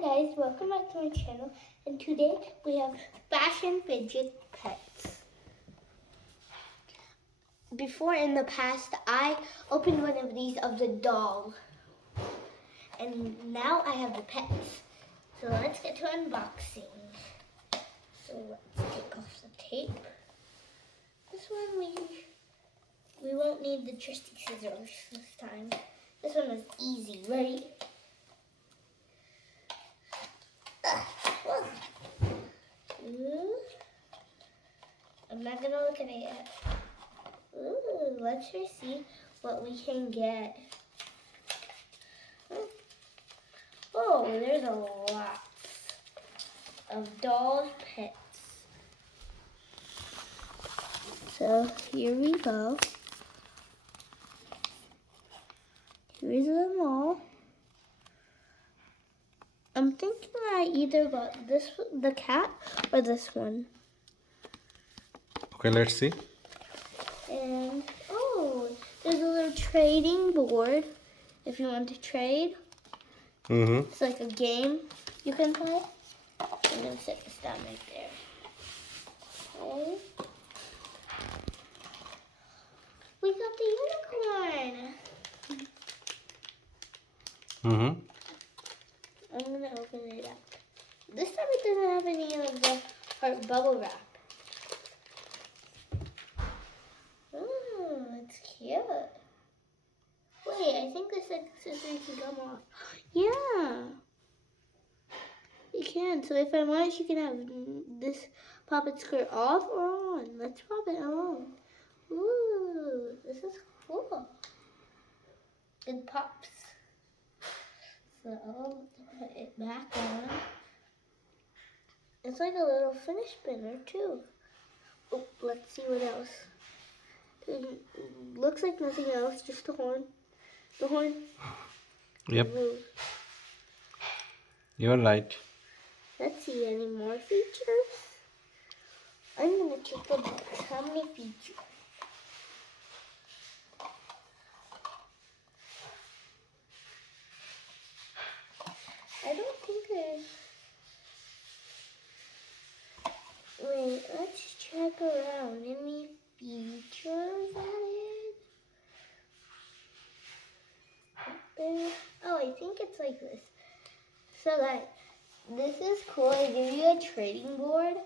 Hi guys, welcome back to my channel, and today we have fashion fidget pets. Before in the past, I opened one of these of the doll, and now I have the pets. So let's get to unboxing. So let's take off the tape. This one we won't need the trusty scissors this time. This one is easy, right? I'm not gonna look at it yet. Ooh, let's just see what we can get. Oh, there's a lot of dolls pets. So here we go. Here's them all. I'm thinking I either got this, the cat, or this one. Okay, let's see. And oh, there's a little trading board if you want to trade. It's like a game you can play. I'm gonna set this down right there. Okay. We got the unicorn. I'm gonna open it up. This time it doesn't have any of the heart bubble wrap. Oh, it's cute. Wait, I think the scissors can come off. Yeah, you can. So if I want, you can have this poppet skirt off or on. Let's pop it on. Ooh, this is cool. It pops. So I'll put it back on. It's like a little finish spinner too. Oh, let's see what else. It looks like nothing else, just the horn. The horn. Yep. You're right. Let's see any more features. I'm gonna check the box. How many features? I don't think there's. Wait, let's check around. Any features added? Up there? Oh, I think it's like this. So guys, this is cool. I give you a trading board,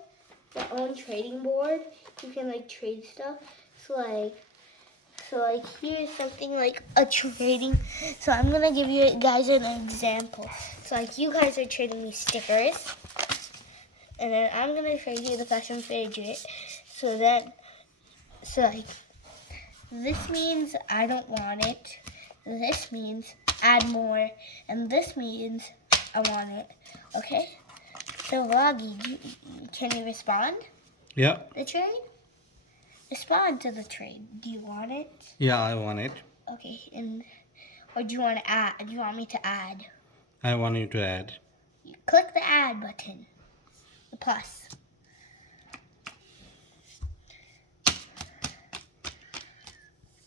your own trading board. You can like trade stuff. So like here's something like a trading. So I'm gonna give you guys an example. So like you guys are trading me stickers, and then I'm gonna trade you the fashion fidget. So like this means I don't want it. This means add more, and this means I want it. Okay? So Vloggy, can you respond? Yeah. The trade? Respond to the trade. Do you want it? Yeah, I want it. Okay, or do you want to add? Do you want me to add? I want you to add. You click the add button, the plus.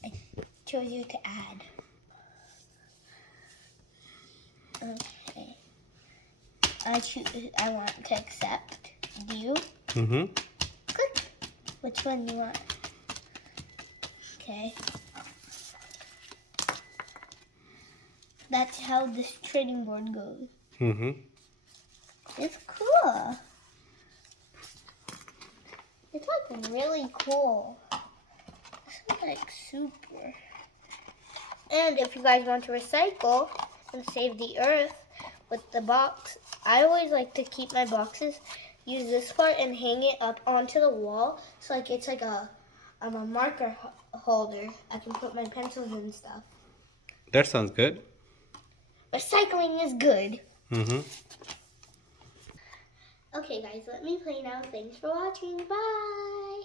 I chose you to add. Okay. I want to accept. Do you? Click. Which one do you want? Okay. That's how this trading board goes. It's cool. It's like really cool. This is like super. And if you guys want to recycle and save the earth with the box, I always like to keep my boxes, use this part and hang it up onto the wall. So like it's like a marker holder. I can put my pencils and stuff. That sounds good. Recycling is good. Okay guys, let me play now. Thanks for watching. Bye.